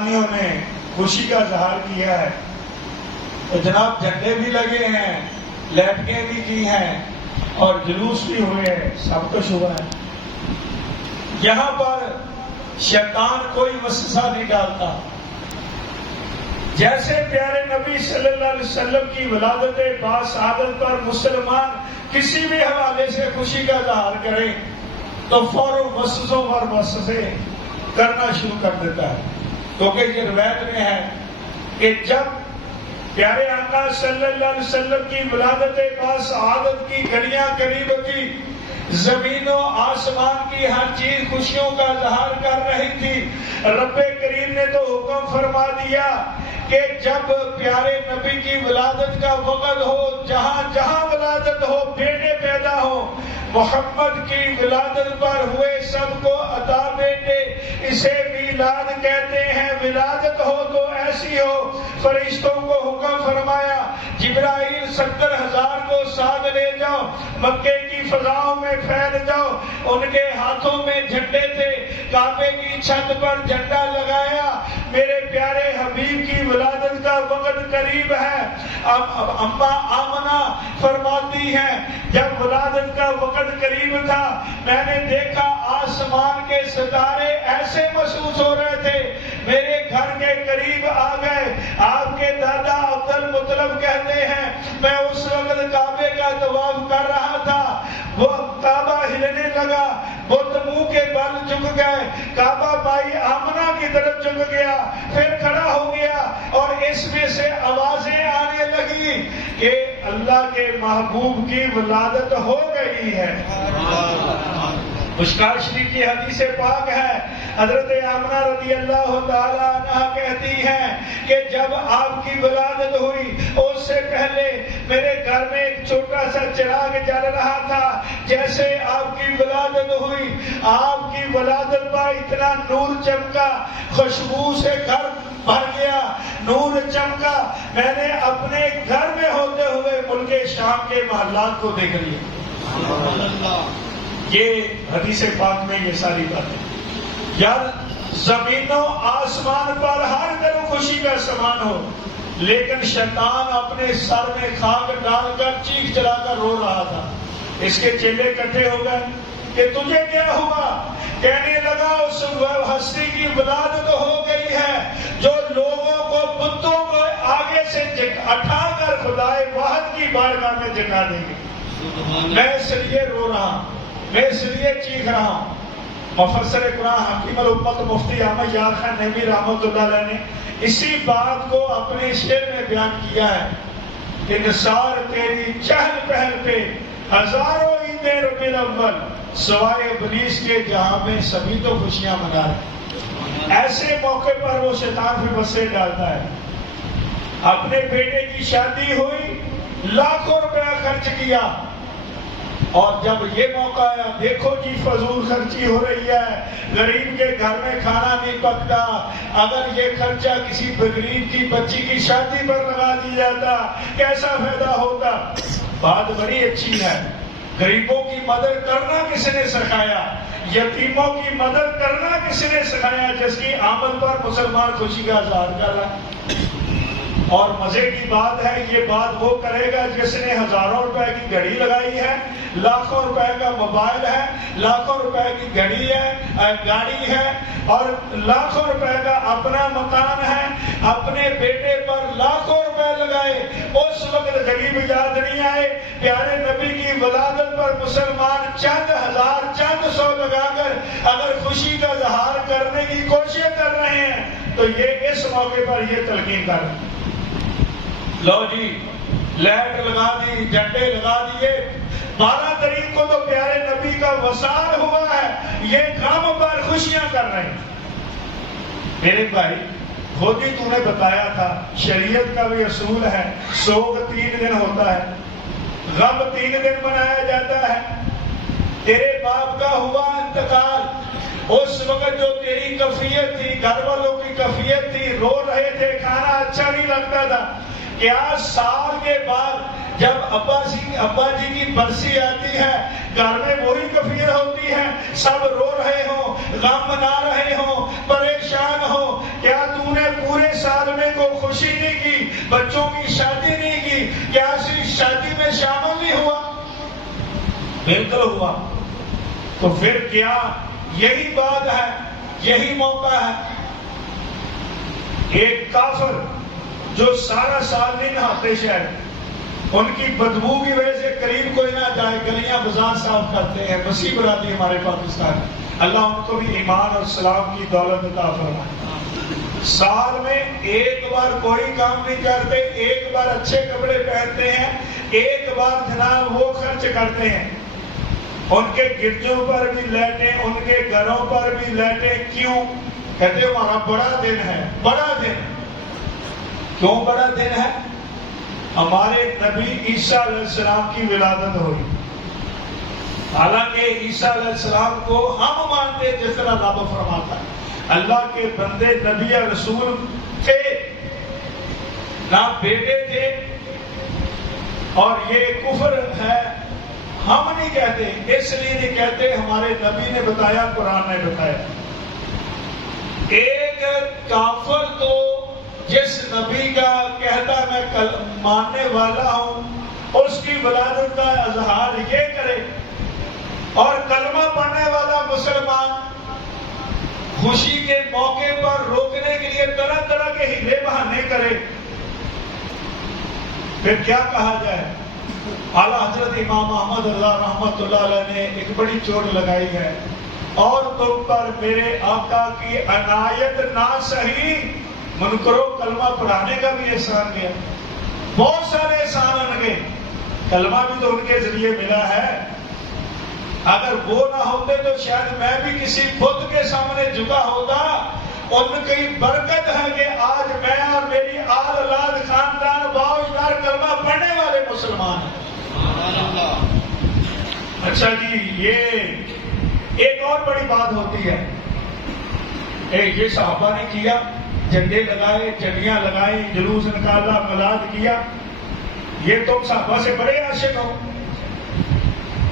نے خوشی کا اظہار کیا ہے تو جناب جھنڈے بھی لگے ہیں، لیٹنگیں بھی کی ہیں اور جلوس بھی ہوئے ہیں، سب کچھ ہوا ہے۔ یہاں پر شیطان کوئی وسوسہ نہیں ڈالتا۔ جیسے پیارے نبی صلی اللہ علیہ وسلم کی ولادت باسعادت پر مسلمان کسی بھی حوالے سے خوشی کا اظہار کرے تو فوراً وسوسوں پر وسوسے کرنا شروع کر دیتا ہے، کیونکہ یہ روایت میں ہے کہ جب پیارے آقا صلی اللہ علیہ وسلم کی ولادت باسعادت کی گھڑیاں قریب تھی، زمین و آسمان کی ہر چیز خوشیوں کا اظہار کر رہی تھی، رب کریم نے تو حکم فرما دیا کہ جب پیارے نبی کی ولادت کا وقت ہو، جہاں جہاں ولادت ہو، بیٹے پیدا ہو، محمد کی ولادت پر ہوئے سب کو عطا بیٹے، اسے میلاد کہتے ہیں۔ ولادت ہو تو ایسی ہو، فرشتوں کو حکم فرمایا جبرائیل 70,000 کو ساتھ لے جاؤ، مکے کی فضاؤں میں پھیل جاؤ۔ ان کے ہاتھوں میں جھنڈے تھے، کعبے کی چھت پر جھنڈا لگایا، میرے پیارے حبیب کی ولادت کا وقت قریب ہے۔ اماں آمنہ فرماتی ہیں جب ولادت کا وقت قریب تھا میں نے دیکھا آسمان کے ستارے ایسے محسوس ہو رہے تھے، میرے گھر کے قریب آ گئے۔ آپ کے دادا عبد المطلب کہتے ہیں میں اس وقت کعبے کا طواف کر رہا تھا، وہ کعبہ ہلنے لگا، بت منہ کے بل جھک گئے، کعبہ بائی آمنہ کی طرف جھک گیا، پھر کھڑا ہو گیا اور اس میں سے آوازیں آنے لگی کہ اللہ کے محبوب کی ولادت ہو گئی ہے۔ مشکوہ شریف کی حدیث پاک ہے، حضرت آمنہ رضی اللہ تعالیٰ عنہ کہتی ہیں کہ جب آپ کی ولادت ہوئی اس سے پہلے میرے گھر میں ایک چھوٹا سا چراغ جل رہا تھا، جیسے آپ کی ولادت ہوئی آپ کی ولادت پر اتنا نور چمکا، خوشبو سے گھر بھر گیا، نور چمکا، میں نے اپنے گھر میں ہوتے ہوئے ملک شام کے محلات کو دیکھ لیا۔ یہ حدیث پاک میں یہ ساری باتیں، یار زمین و آسمان پر ہر طرف خوشی کا سامان ہو، لیکن شیطان اپنے سر میں خاک ڈال کر چیخ چلا کر رو رہا تھا۔ اس کے چیلے اکٹھے ہو گئے کہ تجھے کیا ہوا؟ کہنے لگا اس ہستی کی ولادت ہو گئی ہے جو لوگوں کو بتوں کو آگے سے اٹھا کر خدائے واحد کی بارگاہ میں جگا دیں گے۔ میں اس لیے رو رہا ہوں، میں اس لیے چیخ رہا ہوں۔ مفسر قرآن حکیم الامت مفتی احمد یار خان نعیمی رحمۃ اللہ علیہ نے اسی بات کو اپنے شعر میں بیان کیا ہے کہ نثار تیری چہل پہل پہ ہزاروں عیدیں ربیع الاول، سوائے ابلیس کے جہاں میں سبھی تو خوشیاں منا رہے۔ ایسے موقع پر وہ شیطان بھی وسوسے ڈالتا ہے۔ اپنے بیٹے کی شادی ہوئی، لاکھوں روپیہ خرچ کیا، اور جب یہ موقع آیا دیکھو جی فضول خرچی ہو رہی ہے، غریب کے گھر میں کھانا نہیں پکتا، اگر یہ خرچہ کسی غریب کی بچی کی شادی پر لگا دیا جاتا کیسا فائدہ ہوتا۔ بات بڑی اچھی ہے، غریبوں کی مدد کرنا کس نے سکھایا، یتیموں کی مدد کرنا کس نے سکھایا، جس کی آمد پر مسلمان خوشی کا اظہار کر رہا ہے۔ اور مزے کی بات ہے یہ بات وہ کرے گا جس نے ہزاروں روپے کی گھڑی لگائی ہے، لاکھوں روپے کا موبائل ہے، لاکھوں روپے کی گاڑی ہے اور لاکھوں روپے کا اپنا مکان ہے، اپنے بیٹے پر لاکھوں روپے لگائے۔ اس وقت غریب یاد نہیں آئے، پیارے نبی کی ولادت پر مسلمان چند ہزار چند سو لگا کر اگر خوشی کا اظہار کرنے کی کوشش کر رہے ہیں تو یہ اس موقع پر یہ تلقین کر رہے ہیں۔ لو جی لائٹ لگا دی، جھنڈے لگا دیے، 12 تاریخ کو تو پیارے نبی کا وصال ہوا ہے، یہ غم پر خوشیاں کر رہے ہیں۔ میرے بھائی خود ہی تو نے بتایا تھا شریعت کا بھی اصول ہے، سوگ 3 دن ہوتا ہے، غم 3 دن منایا جاتا ہے۔ تیرے باپ کا ہوا انتقال، اس وقت جو تیری کفیت تھی، گھر والوں کی کفیت تھی، رو رہے تھے، کھانا اچھا نہیں لگتا تھا، کیا سال کے بعد جب ابا جی کی برسی آتی ہے گھر میں وہی کفیت ہوتی ہے، سب رو رہے ہوں، غم منا رہے ہوں، پریشان ہوں، کیا تو خوشی نہیں کی، بچوں کی شادی نہیں کی، کیا صرف شادی میں شامل نہیں ہوا؟ بالکل ہوا۔ تو پھر کیا یہی بات ہے، یہی موقع ہے؟ ایک کافر جو سارا سال نہیں نہاتے شاید، ان کی بدبو کی وجہ سے قریب کوئی نہ جائے، گلیاں بازار صاف کرتے ہیں، مسیح برادری ہمارے پاکستان، اللہ ان کو بھی ایمان اور اسلام کی دولت عطا فرمائے۔ سال میں ایک بار کوئی کام نہیں کرتے، ایک بار اچھے کپڑے پہنتے ہیں، ایک بار جناب وہ خرچ کرتے ہیں، ان کے گرجوں پر بھی لیٹیں، ان کے گھروں پر بھی لیٹیں۔ کیوں؟ کہتے ہمارا بڑا دن ہے۔ بڑا دن کیوں بڑا دن ہے؟ ہمارے نبی عیسیٰ علیہ السلام کی ولادت ہوئی۔ حالانکہ عیسیٰ علیہ السلام کو ہم مانتے جس طرح رب فرماتا ہے، اللہ کے بندے نبی رسول تھے، نہ بیٹے تھے، اور یہ کفر ہے، ہم نہیں کہتے، اس لیے نہیں کہتے، ہمارے نبی نے بتایا، قرآن نے بتایا۔ ایک کافر تو جس نبی کا کہتا میں ماننے والا ہوں، اس کی ولادت کا اظہار یہ کرے، اور کلمہ پڑھنے والا مسلمان خوشی کے موقع پر روکنے کے لیے طرح طرح کے ہیلے بہانے کرے، پھر کیا کہا جائے؟ اعلیٰ حضرت امام احمد رضا رحمۃ اللہ علیہ نے ایک بڑی چوٹ لگائی ہے، اور تم پر میرے آقا کی عنایت نہ سہی، منکرو کلمہ پڑھانے کا بھی احسان گیا۔ بہت سارے احسان ان گئے، کلمہ بھی تو ان کے ذریعے ملا ہے۔ اگر وہ نہ ہوتے تو شاید میں بھی کسی بت کے سامنے جھکا ہوتا۔ ان کی برکت ہے کہ آج میں اور میری آل اولاد خاندان باوجدار کلمہ پڑھنے والے مسلمان ہیں۔ اچھا جی، یہ ایک اور بڑی بات ہوتی ہے، یہ صحابہ نے کیا، جھنڈے لگائے، جھنڈیاں لگائیں، جلوس نکالا، میلاد کیا، یہ تم صحابہ سے بڑے عاشق ہو۔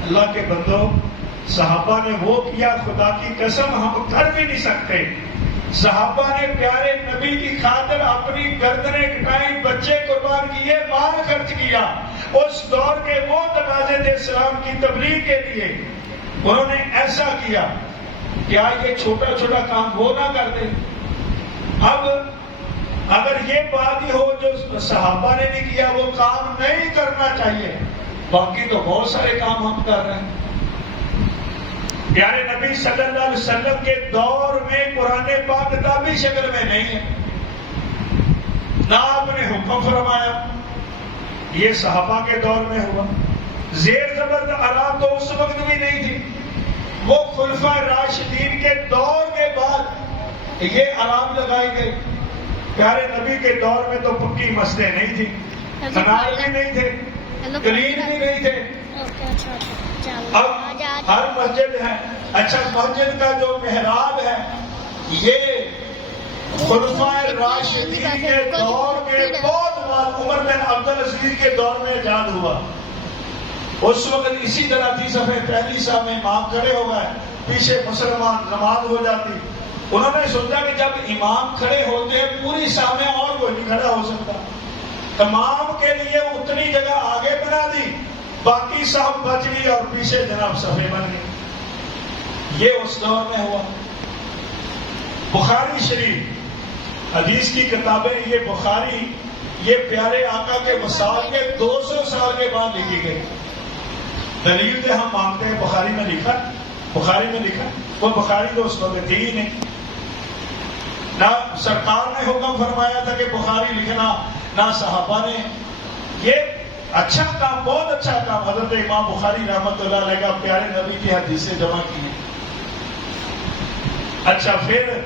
اللہ کے بندو، صحابہ نے وہ کیا، خدا کی قسم ہم کر بھی نہیں سکتے۔ صحابہ نے پیارے نبی کی خاطر اپنی گردنیں کٹائیں، بچے قربان کیے، مال خرچ کیا۔ اس دور کے وہ تقاضے تھے اسلام کی تبلیغ کے لیے، انہوں نے ایسا کیا۔ کیا یہ چھوٹا چھوٹا کام وہ نہ کرتے؟ اب اگر یہ بات ہی ہو جو صحابہ نے نہیں کیا، وہ کام نہیں کرنا چاہیے، باقی تو بہت سارے کام ہم کر رہے ہیں۔ پیارے نبی صلی اللہ علیہ وسلم کے دور میں قرآن پاک کتابی شکل میں نہیں ہے، نہ آپ نے حکم فرمایا، یہ صحابہ کے دور میں ہوا۔ زیر زبر آرام تو اس وقت بھی نہیں تھی، وہ خلفائے راشدین کے دور کے بعد یہ آرام لگائی گئی۔ پیارے نبی کے دور میں تو پکی مسجدیں نہیں تھی، منار بھی نہیں تھے، کلین بھی نہیں تھے، اب ہر مسجد ہے۔ اچھا، مسجد کا جو محراب ہے، یہ خلفائے راشدین کے دور کے بہت بعد عمر بن عبدالعزیز کے دور میں ایجاد ہوا۔ اس وقت اسی طرح تھی، صفحے پہلی صاحب میں امام کھڑے ہو گئے، پیچھے مسلمان نماز ہو جاتی۔ انہوں نے سوچا کہ جب امام کھڑے ہوتے ہیں پوری صاحب میں اور کوئی نہیں کھڑا ہو سکتا، امام کے لیے اتنی جگہ آگے بنا دی، باقی صاحب بچ گئی اور پیچھے جناب صفحے بن گئی۔ یہ اس دور میں ہوا۔ بخاری شریف حدیث کی کتابیں، یہ بخاری یہ پیارے آقا کے وصال کے 200 سال کے بعد لکھی گئی۔ دلیل سے ہم مانگتے ہیں بخاری میں لکھا، بخاری میں لکھا، وہ بخاری تو اس وقت تھی ہی نہیں، نہ سرکار نے حکم فرمایا تھا کہ بخاری لکھنا، نہ صحابہ نے۔ یہ اچھا کام، بہت اچھا کام حضرت امام بخاری رحمۃ اللہ علیہ کا پیارے نبی کی حدیثیں جمع کی ہیں۔ اچھا، پھر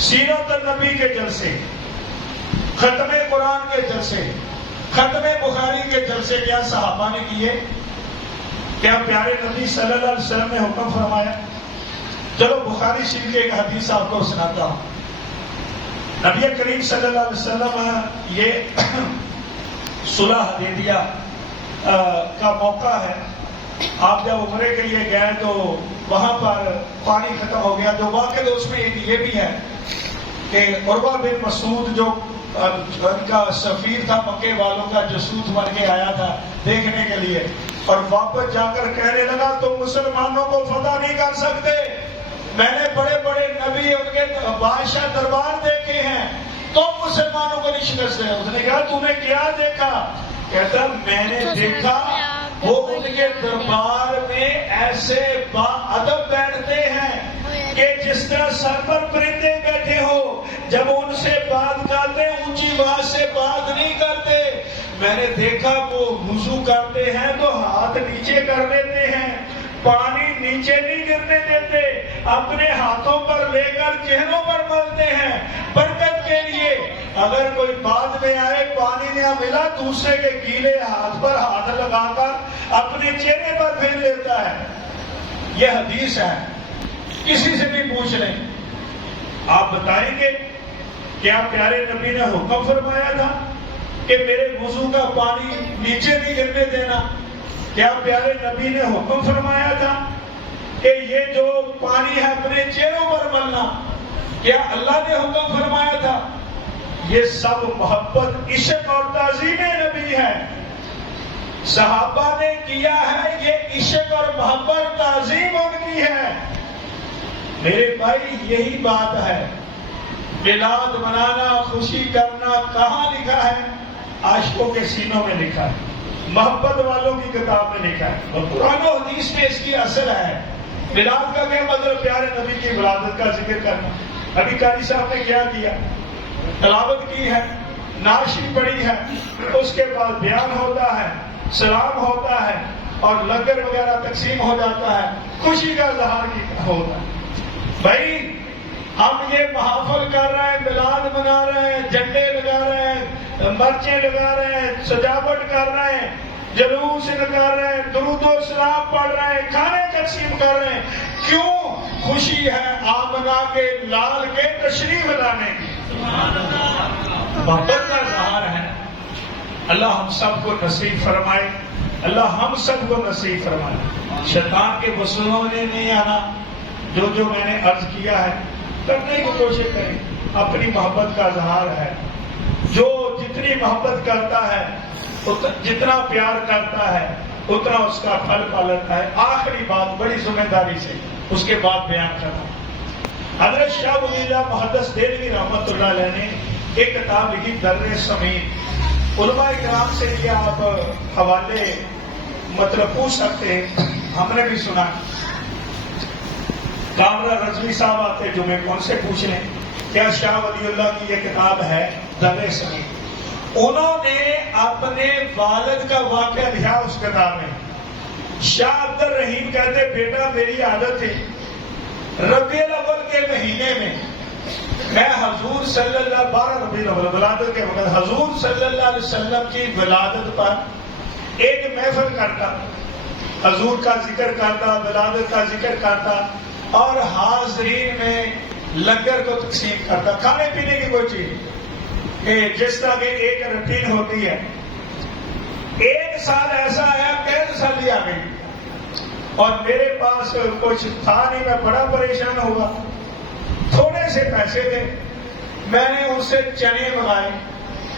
سیرت النبی کے جلسے، ختم قرآن کے جلسے، ختم بخاری کے جلسے کیا صحابہ نے کیے؟ کیا پیارے نبی صلی اللہ علیہ وسلم نے حکم فرمایا؟ چلو بخاری شریف کی ایک حدیث آپ کو سناتا ہوں۔ نبی کریم صلی اللہ علیہ وسلم، یہ صلح حدیبیہ کا موقع ہے، آپ جب عمرے کے لیے گئے تو وہاں پر پانی ختم ہو گیا۔ جو واقعہ اس میں ایک یہ بھی ہے کہ عروہ بن مسعود جو ان کا سفیر تھا مکے والوں کا، جاسوس بن کے آیا تھا دیکھنے کے لیے، اور واپس جا کر کہنے لگا تم مسلمانوں کو فتح نہیں کر سکتے، میں نے بڑے بڑے نبی ان کے بادشاہ دربار دیکھے ہیں، تم مسلمانوں کو نہیں شکست دے۔ اس نے کہا تو نے کیا دیکھا؟ کہتا میں نے دیکھا وہ ان کے دربار میں ایسے با ادب بیٹھتے ہیں کہ جس طرح سر پر پرندے بیٹھے ہو، جب ان سے بات کرتے اونچی آواز سے بات نہیں کرتے۔ میں نے دیکھا وہ وضو کرتے ہیں تو ہاتھ نیچے کر دیتے ہیں، پانی نیچے نہیں گرنے دیتے، اپنے ہاتھوں پر لے کر چہروں پر ملتے ہیں برکت کے لیے۔ اگر کوئی بعد میں آئے پانی نہ ملا دوسرے کے گیلے ہاتھ پر ہاتھ لگا کر اپنے چہرے پر پھیر لیتا ہے۔ یہ حدیث ہے، کسی سے بھی پوچھ لیں، آپ بتائیں گے کیا پیارے نبی نے حکم فرمایا تھا کہ میرے وضو کا پانی نیچے نہیں گرنے دینا؟ کیا پیارے نبی نے حکم فرمایا تھا کہ یہ جو پانی ہے اپنے چہروں پر ملنا؟ کیا اللہ نے حکم فرمایا تھا؟ یہ سب محبت، عشق اور تعظیم نبی ہے، صحابہ نے کیا ہے، یہ عشق اور محبت تعظیم ان کی ہے۔ میرے بھائی یہی بات ہے، میلاد منانا، خوشی کرنا کہاں لکھا ہے؟ عاشقوں کے سینوں میں لکھا ہے، محبت والوں کی کتاب میں لکھا ہے، اور قرآن و حدیث میں اس کی اصل ہے۔ میلاد کا کیا مطلب؟ پیارے نبی کی ولادت کا ذکر کرنا۔ ابھی قاری صاحب نے کیا کیا؟ تلاوت کی ہے، نعت پڑھی ہے، اس کے بعد بیان ہوتا ہے، سلام ہوتا ہے اور لنگر وغیرہ تقسیم ہو جاتا ہے، خوشی کا اظہار ہوتا ہے۔ بھائی ہم یہ محافل کر رہے ہیں، میلاد منا رہے ہیں، جھنڈے لگا رہے ہیں، مرچیں لگا رہے ہیں، سجاوٹ کر رہے ہیں، جلوس نکال رہے ہیں، درود و سلام پڑھ رہے ہیں، کھانے تقسیم کر رہے ہیں، کیوں؟ خوشی ہے آمنہ کے لال کے تشریف لانے کی، محبت کا اظہار ہے۔ اللہ ہم سب کو نصیب فرمائے، اللہ ہم سب کو نصیب فرمائے۔ شیطان کے وسوسوں میں نہیں آنا، جو میں نے عرض کیا ہے کرنے کی کوشش کریں، اپنی محبت کا اظہار ہے۔ جو جتنی محبت کرتا ہے، جتنا پیار کرتا ہے، اتنا اس کا پھل پالتا ہے۔ آخری بات بڑی ذمہ داری سے اس کے بعد بیان کرنا۔ حضرت شاہ ولی اللہ محدث دہلوی رحمۃ اللہ علیہ نے ایک کتاب لکھی در سمین۔ علماء کرام سے یہ آپ حوالے مطلب پوچھ سکتے ہیں، ہم نے بھی سنا۔ کامرہ رضوی صاحب آتے جمعے کو، ان سے پوچھ لیں کیا شاہ ولی اللہ کی یہ کتاب ہے در سمین؟ انہوں نے اپنے والد کا واقعہ لکھا اس کتاب میں۔ شاہ عبد الرحیم کہتے بیٹا میری عادت تھی ربیع الاول کے مہینے میں حضور صلی اللہ 12 ربیع الاول ولادت کے وقت حضور صلی اللہ علیہ وسلم کی ولادت پر ایک محفل کرتا، حضور کا ذکر کرتا، ولادت کا ذکر کرتا اور حاضرین میں لنگر کو تقسیم کرتا، کھانے پینے کی کوئی چیز کہ جس طرح کی ایک روٹین ہوتی ہے۔ ایک سال ایسا آیا، 13 سال آ گئی اور میرے پاس کچھ تھا نہیں، میں بڑا پریشان ہوا، تھوڑے سے پیسے تھے، میں نے ان سے چنے منگائے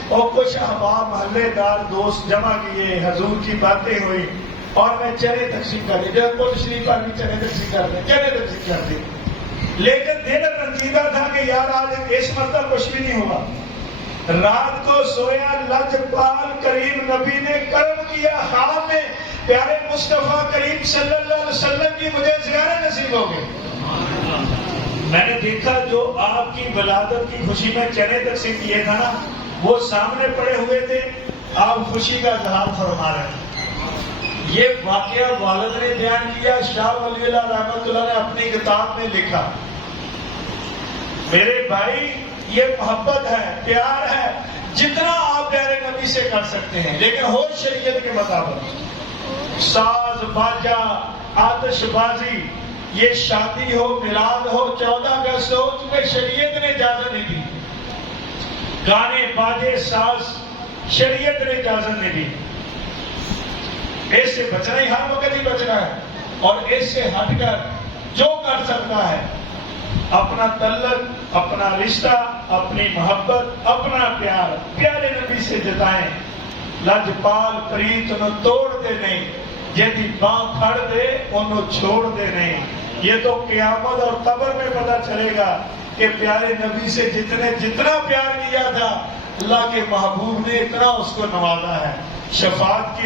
اور کچھ احباب محلے دار دوست جمع کیے، حضور کی باتیں ہوئی اور میں چنے تقسیم کر دی۔ جب کوئی شریف پر بھی چنے تقسیم کر دیں، چنے تقسیم کر دی، لیکن دل رنجیدہ تھا کہ یار آج اس مرتبہ کچھ بھی نہیں ہوا۔ رات کو سویا، لجپال کریم نبی نے کرم کیا، خواب میں پیارے مصطفیٰ کریم صلی اللہ علیہ وسلم کی مجھے زیارت نصیب ہو گئی۔ میں نے دیکھا جو آپ کی ولادت کی خوشی میں چنے تقسیم کیے تھا نا، وہ سامنے پڑے ہوئے تھے، آپ خوشی کا اظہار فرما رہے ہیں۔ یہ واقعہ والد نے بیان کیا، شاہ ولی اللہ رحمۃ اللہ نے اپنی کتاب میں لکھا۔ میرے بھائی یہ محبت ہے، پیار ہے، جتنا آپ پیارے نبی سے کر سکتے ہیں، لیکن ہو شریعت کے مطابق۔ ساز باجا، آتش بازی، یہ شادی ہو، میلاد ہو، 14 اگست ہو، تمہیں شریعت نے اجازت نہیں دی۔ گانے باجے ساز شریعت نے اجازت نہیں دی۔ اس سے بچنا ہی ہر وقت ہی بچنا ہے، اور اس سے ہٹ کر جو کر سکتا ہے اپنا تعلق، اپنا رشتہ، اپنی محبت، اپنا پیار پیارے نبی سے جتائیں. لجپال پریت نو توڑ دے نہیں، جیدی باں پھڑ دے انہوں چھوڑ دے نہیں. یہ تو قیامت اور قبر میں پتہ چلے گا کہ پیارے نبی سے جتنا پیار کیا تھا اللہ کے محبوب نے اتنا اس کو نوازا ہے. شفاعت کی